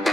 Hello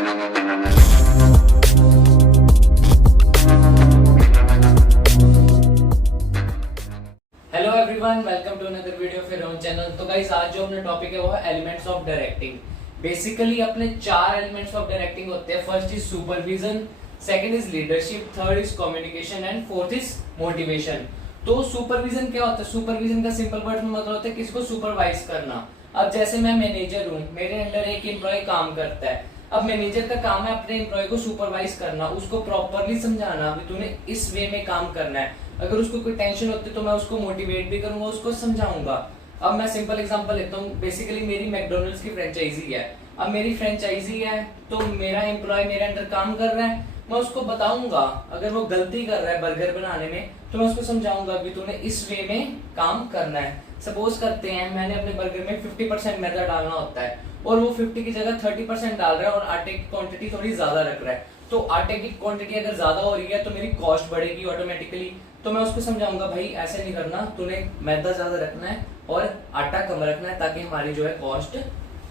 everyone, welcome to another video of your own channel. तो guys, आज जो अपना टॉपिक है वो है एलिमेंट्स ऑफ डायरेक्टिंग। बेसिकली अपने चार एलिमेंट्स ऑफ डायरेक्टिंग होते हैं। First is supervision, second is leadership, third is communication and fourth is motivation. तो सुपरविजन क्या होता है? सुपरविजन का सिंपल वर्ड में मतलब होता है किसी को सुपरवाइज करना। अब जैसे मैं मैनेजर हूँ, मेरे अंडर एक एम्प्लॉय काम करता है। अब मैनेजर का काम है अपने एम्प्लॉय को सुपरवाइज करना, उसको प्रॉपरली समझाना भी तूने इस वे में काम करना है। अगर उसको कोई टेंशन होती है तो मैं उसको मोटिवेट भी करूंगा, उसको समझाऊंगा। अब मैं सिंपल एग्जांपल लेता हूँ। बेसिकली मेरी मैकडॉनल्ड्स की फ्रेंचाइजी है। अब मेरी फ्रेंचाइजी है तो मेरा एम्प्लॉय मेरे अंडर काम कर रहा है, मैं उसको बताऊंगा। अगर वो गलती कर रहा है बर्गर बनाने में तो मैं उसको समझाऊंगा भी तूने इस वे में काम करना है। सपोज करते हैं मैंने अपने बर्गर में 50% मैदा डालना होता है और वो 50 की जगह 30% डाल रहा है और आटे की क्वांटिटी थोड़ी ज्यादा रख रहा है। तो आटे की क्वांटिटी अगर ज्यादा हो रही है तो मेरी कॉस्ट बढ़ेगी ऑटोमेटिकली। तो मैं उसको समझाऊंगा भाई ऐसे नहीं करना, तूने मैदा ज्यादा रखना है और आटा कम रखना है ताकि हमारी जो है कॉस्ट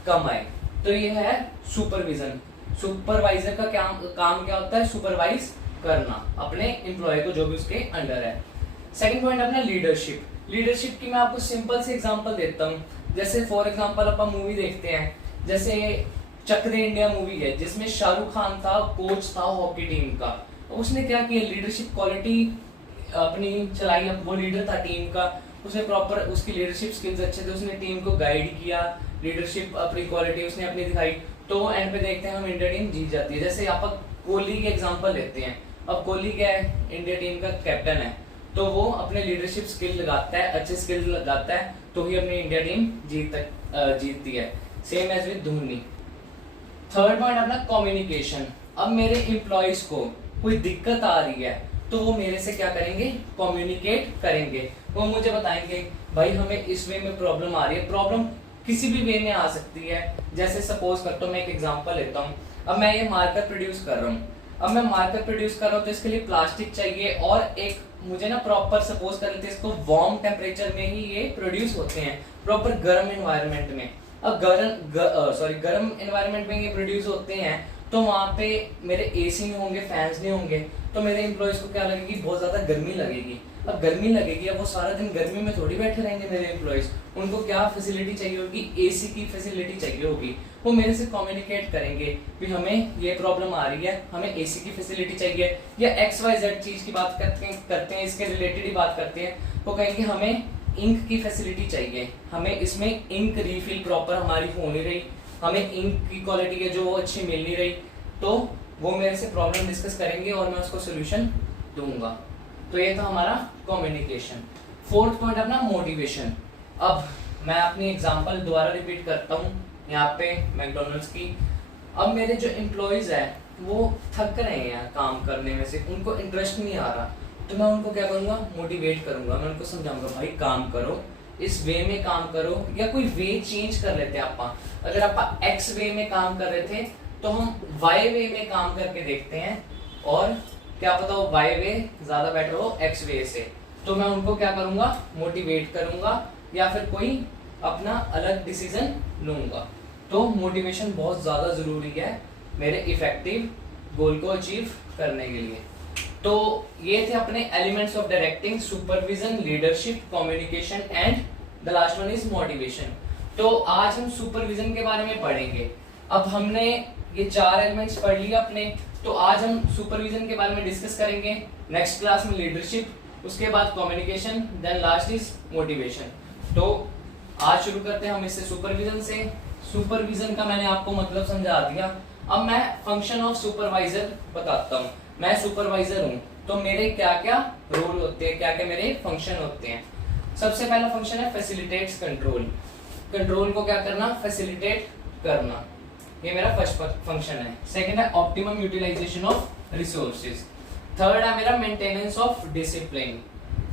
कम आए। तो ये है सुपरविजन। सुपरवाइजर का काम क्या होता है? सुपरवाइज करना अपने एम्प्लॉय को जो भी उसके अंडर है। सेकंड पॉइंट अपना लीडरशिप। लीडरशिप की मैं आपको सिंपल से एग्जांपल देता हूँ। जैसे फॉर एग्जांपल अपन मूवी देखते हैं, जैसे चक दे इंडिया मूवी है जिसमें शाहरुख खान था, कोच था हॉकी टीम का। उसने क्या किया? लीडरशिप क्वालिटी अपनी चलाई। वो लीडर था टीम का, उसने प्रॉपर, उसकी लीडरशिप स्किल्स अच्छे थे, उसने टीम को गाइड किया, लीडरशिप अपनी क्वालिटी उसने अपनी दिखाई। तो एंड पे देखते हैं हम इंडिया टीम जीत जाती है। जैसे आप कोहली के एग्जांपल लेते हैं। अब कोहली क्या है? इंडिया टीम का कैप्टन है, तो वो अपने लीडरशिप स्किल लगाता है, अच्छे स्किल्स लगाता है, तो ही अपनी इंडिया टीम जीतती है। Same as with Dhoni. Third point अपना कम्युनिकेशन। अब मेरे एम्प्लॉयज को कोई दिक्कत आ रही है तो वो मेरे से क्या करेंगे? कम्युनिकेट करेंगे। वो मुझे बताएंगे भाई हमें इस वे में प्रॉब्लम आ रही है। प्रॉब्लम किसी भी वे में आ सकती है। जैसे सपोज करता हूँ, मैं एक एग्जांपल लेता हूँ। अब मैं ये मार्कर प्रोड्यूस कर रहा हूँ। अब मैं मार्कर प्रोड्यूस कर रहा हूँ तो इसके लिए प्लास्टिक चाहिए और एक मुझे ना प्रॉपर, सपोज कर लेते हैं इसको, वार्म टेम्परेचर में ही ये प्रोड्यूस होते हैं, प्रॉपर गर्म एनवायरनमेंट में। अब गर्म एनवायरनमेंट में ये प्रोड्यूस होते हैं तो वहां पे मेरे एसी नहीं होंगे, फैंस नहीं होंगे, तो मेरे एम्प्लॉयज को क्या लगेगी? बहुत ज्यादा गर्मी लगेगी। अब गर्मी लगेगी, अब वो सारा दिन गर्मी में थोड़ी बैठे रहेंगे मेरे एम्प्लॉयज। उनको क्या फैसिलिटी चाहिए होगी? एसी की फैसिलिटी चाहिए होगी। वो मेरे से कम्युनिकेट करेंगे कि हमें ये प्रॉब्लम आ रही है, हमें एसी की फैसिलिटी चाहिए, या XYZ चीज की बात करते हैं, इसके रिलेटेड ही बात करते हैं। वो कहेंगे हमें इंक की फैसिलिटी चाहिए, हमें इसमें इंक रिफिल प्रॉपर हमारी हो नहीं रही, हमें इंक की क्वालिटी है जो वो अच्छी मिल नहीं रही। तो वो मेरे से प्रॉब्लम डिस्कस करेंगे और मैं उसको सोल्यूशन दूंगा। तो ये था हमारा कम्युनिकेशन। फोर्थ पॉइंट अपना मोटिवेशन। अब मैं अपनी एग्जांपल दोबारा रिपीट करता हूँ यहाँ पे मैकडॉनल्ड्स की। अब मेरे जो एम्प्लॉयज है वो थक रहे हैं काम करने में से, उनको इंटरेस्ट नहीं आ रहा, तो मैं उनको क्या करूंगा? मोटिवेट करूंगा। मैं उनको समझाऊंगा भाई काम करो, इस वे में काम करो, या कोई वे चेंज कर लेते हैं। आप अगर आप एक्स वे में काम कर रहे थे तो हम वाई वे में काम करके देखते हैं, और क्या पता वो वाई वे ज्यादा बेटर हो एक्स वे से। तो मैं उनको क्या करूंगा? मोटिवेट करूंगा या फिर कोई अपना अलग डिसीजन लूंगा। तो मोटिवेशन बहुत ज्यादा जरूरी है मेरे इफेक्टिव गोल को अचीव करने के लिए। तो ये थे अपने elements of directing: supervision, leadership, communication and the last one is motivation. तो आज हम सुपरविजन के बारे में पढ़ेंगे। अब हमने ये चार एलिमेंट्स पढ़ लिया अपने, तो आज हम सुपरविजन के बारे में डिस्कस करेंगे। नेक्स्ट क्लास में लीडरशिप, उसके बाद communication, then last is motivation. तो आज शुरू करते हैं हम इससे सुपरविजन से। सुपरविजन का मैंने आपको मतलब समझा दिया। अब मैं फंक्शन ऑफ सुपरवाइजर बताता हूँ। मैं सुपरवाइजर हूँ तो मेरे क्या क्या रोल होते हैं, क्या क्या मेरे फंक्शन होते हैं। सबसे पहला फंक्शन है फैसिलिटेट्स कंट्रोल। कंट्रोल को क्या करना? फैसिलिटेट करना, ये मेरा फर्स्ट फंक्शन है। सेकंड है optimum utilisation of resources. Third है मेरा maintenance of discipline.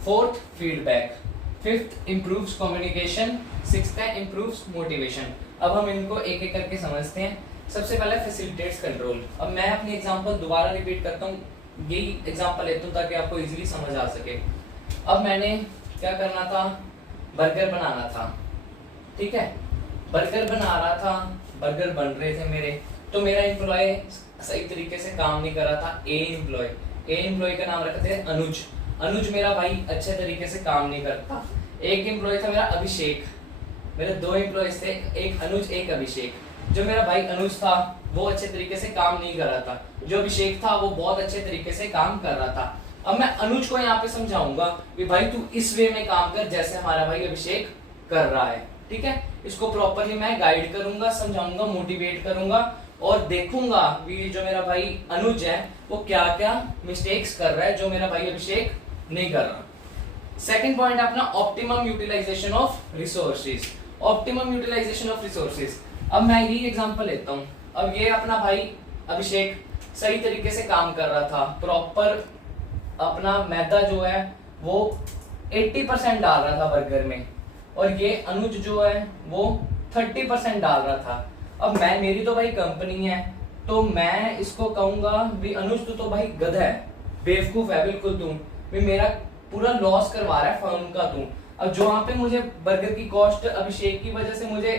Fourth feedback. Fifth improves communication. Sixth है इंप्रूव्स मोटिवेशन। अब हम इनको एक एक करके समझते हैं। सबसे पहले फैसिलिटेट्स कंट्रोल। अब मैं अपनी एग्जांपल दोबारा रिपीट करता हूँ, यही एग्जांपल लेता हूँ ताकि आपको इजीली समझ आ सके। अब मैंने क्या करना था? बर्गर बनाना था, ठीक है, बर्गर बना रहा था, बर्गर बन रहे थे मेरे। तो मेरा एम्प्लॉय सही तरीके से काम नहीं कर रहा था। ए एम्प्लॉय का नाम रखते हैं अनुज मेरा भाई अच्छे तरीके से काम नहीं करता। एक एम्प्लॉय था मेरा अभिषेक, मेरे 2 एम्प्लॉयज थे, एक अनुज एक अभिषेक। जो मेरा भाई अनुज था वो अच्छे तरीके से काम नहीं कर रहा था, जो अभिषेक था वो बहुत अच्छे तरीके से काम कर रहा था। अब मैं अनुज को यहाँ पे समझाऊंगा कि भाई तू इस वे में काम कर जैसे हमारा भाई अभिषेक कर रहा है, ठीक है। इसको प्रॉपरली मैं गाइड करूंगा, समझाऊंगा, मोटिवेट करूंगा और देखूंगा भी जो मेरा भाई अनुज है वो क्या क्या मिस्टेक्स कर रहा है जो मेरा भाई अभिषेक नहीं कर रहा। सेकंड पॉइंट अपना optimum utilisation of resources. Optimum utilisation of resources, अब मैं यही एग्जांपल लेता हूँ। अब ये अपना भाई अभिषेक सही तरीके से काम कर रहा था, प्रॉपर अपना मैदा जो है वो 80% डाल रहा था बर्गर में, और ये अनुज जो है वो 30% डाल रहा था। अब मेरी तो भाई कंपनी है, तो मैं इसको कहूंगा भी अनुज तू तो भाई गधा है, बेवकूफ है बिल्कुल तू, भी मेरा पूरा लॉस करवा रहा है फर्म का तू। अब जो वहां पे मुझे बर्गर की कॉस्ट अभिषेक की वजह से मुझे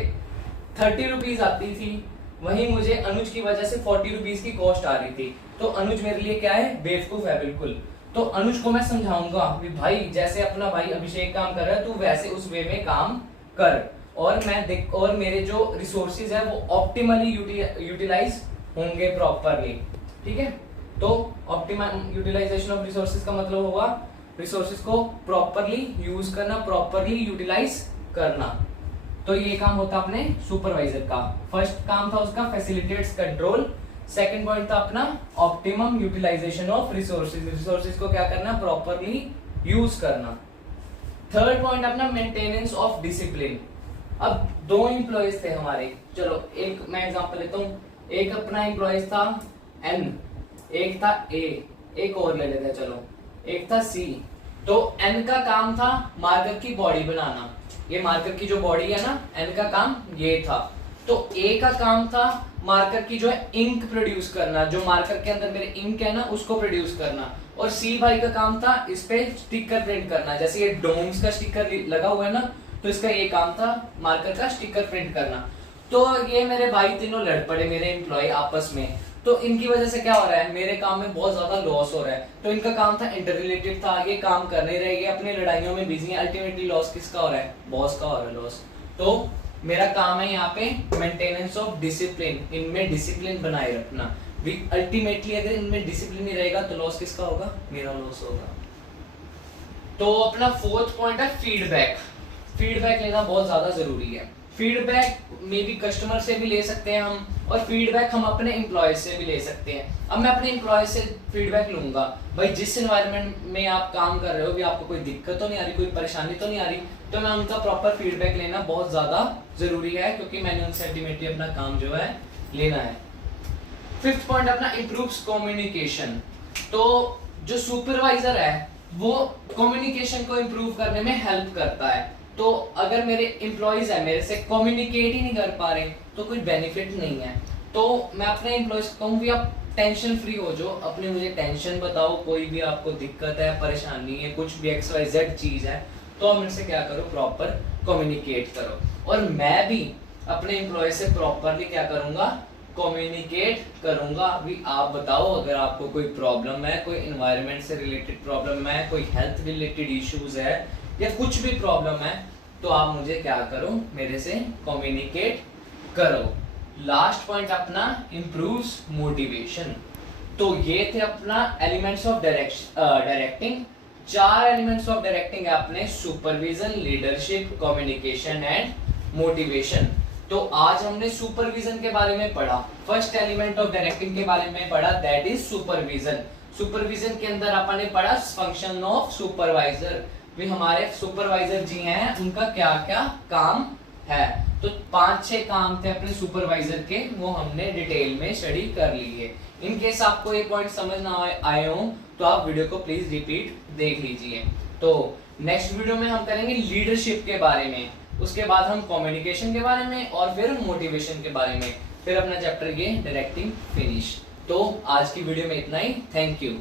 30 रुपीज आती थी, वहीं मुझे अनुज की वजह से 40 रुपीज की कॉस्ट आ रही थी। तो अनुज मेरे लिए क्या है, बेवकूफ है बिल्कुल। तो अनुज को मैं समझाऊंगा कि भाई जैसे अपना भाई अभिषेक काम कर रहा है तू वैसे उस वे में काम कर, और मेरे जो रिसोर्सेज है वो ऑप्टिमली यूटिलाइज होंगे प्रॉपरली, ठीक है। तो ऑप्टिमम यूटिलाइजेशन ऑफ रिसोर्सेज का मतलब होगा रिसोर्सेज को प्रॉपरली यूज करना, प्रॉपरली यूटिलाइज करना। तो ये काम होता अपने सुपरवाइजर का। फर्स्ट काम था उसका फैसिलिटेट्स कंट्रोल, सेकंड पॉइंट था अपना optimum utilisation of resources, resources को क्या करना, प्रॉपरली यूज करना। थर्ड पॉइंट अपना मेंटेनेंस ऑफ डिसिप्लिन। अब 2 एम्प्लॉयज थे हमारे, चलो एक मैं एग्जांपल लेता हूँ। एक अपना एम्प्लॉयज था एन, एक था ए, एक और ले लेते हैं चलो, एक था सी। तो एन का काम था मार्कर की बॉडी बनाना, ये मार्कर की जो बॉडी है ना, एन का काम ये था। तो ए का काम था मार्कर की जो है इंक प्रोड्यूस करना, जो मार्कर के अंदर मेरे इंक है ना उसको प्रोड्यूस करना। और सी भाई का काम था इस पे स्टिकर प्रिंट करना, जैसे ये डोम्स का स्टिकर लगा हुआ है ना, तो इसका ये काम था मार्कर का स्टिकर प्रिंट करना। तो ये मेरे भाई तीनों लड़ पड़े मेरे एम्प्लॉय आपस में, तो इनकी वजह से क्या हो रहा है, मेरे काम में बहुत ज्यादा लॉस हो रहा है। तो इनका काम था इंटर रिलेटेड था, ये काम कर नहीं रहे, ये अपनी लड़ाइयों में बिजी है, अल्टीमेटली लॉस किसका हो रहा है, बॉस का हो रहा है लॉस। तो मेरा काम है यहाँ पे मेंटेनेंस ऑफ डिसिप्लिन, इनमें डिसिप्लिन बनाए रखना। अल्टीमेटली अगर इनमें डिसिप्लिन नहीं रहेगा तो लॉस किसका होगा, मेरा लॉस होगा। तो अपना फोर्थ पॉइंट है फीडबैक। फीडबैक लेना बहुत ज्यादा जरूरी है। फीडबैक मे बी कस्टमर से भी ले सकते हैं हम, और फीडबैक हम अपने एम्प्लॉय से भी ले सकते हैं। अब मैं अपने एम्प्लॉय से फीडबैक लूंगा, भाई जिस एनवायरनमेंट में आप काम कर रहे हो भी आपको कोई दिक्कत तो नहीं आ रही, कोई परेशानी तो नहीं आ रही, तो मैं उनका प्रॉपर फीडबैक लेना बहुत ज्यादा जरूरी है, क्योंकि मैंने उनसे अल्टीमेटली अपना काम जो है लेना है। फिफ्थ पॉइंट अपना इंप्रूव्स कम्युनिकेशन। तो जो सुपरवाइजर है वो कम्युनिकेशन को इंप्रूव करने में हेल्प करता है। तो अगर मेरे एम्प्लॉयज है मेरे से कम्युनिकेट ही नहीं कर पा रहे तो कोई बेनिफिट नहीं है। तो मैं अपने एम्प्लॉयज को कहूँ भी आप टेंशन फ्री हो, जो अपने मुझे टेंशन बताओ, कोई भी आपको दिक्कत है, परेशानी है, कुछ भी XYZ चीज है, तो आप मेरे से क्या करो, प्रॉपर कम्युनिकेट करो। और मैं भी अपने एम्प्लॉय से प्रॉपरली क्या करूंगा, कम्युनिकेट करूंगा। भी आप बताओ अगर आपको कोई प्रॉब्लम है, कोई एनवायरनमेंट से रिलेटेड प्रॉब्लम है, कोई हेल्थ रिलेटेड इश्यूज है या कुछ भी प्रॉब्लम है, तो आप मुझे क्या करो, मेरे से कम्युनिकेट करो। लास्ट पॉइंट अपना इंप्रूव्स मोटिवेशन। तो ये थे अपना elements of directing. 4 elements of directing है अपने, supervision, leadership, communication and motivation. तो आज हमने सुपरविजन के बारे में पढ़ा, फर्स्ट एलिमेंट ऑफ डायरेक्टिंग के बारे में पढ़ा, दैट इज सुपरविजन। सुपरविजन के अंदर अपन ने पढ़ा फंक्शन ऑफ सुपरवाइजर, भी हमारे सुपरवाइजर जी हैं उनका क्या क्या काम है। तो 5-6 काम थे अपने सुपरवाइजर के, वो हमने डिटेल में स्टडी कर ली है। इन केस आपको ये पॉइंट समझ ना आए हो तो आप वीडियो को प्लीज रिपीट देख लीजिए। तो नेक्स्ट वीडियो में हम करेंगे लीडरशिप के बारे में, उसके बाद हम कम्युनिकेशन के बारे में और फिर मोटिवेशन के बारे में, फिर अपना चैप्टर ये डायरेक्टिंग फिनिश। तो आज की वीडियो में इतना ही, थैंक यू।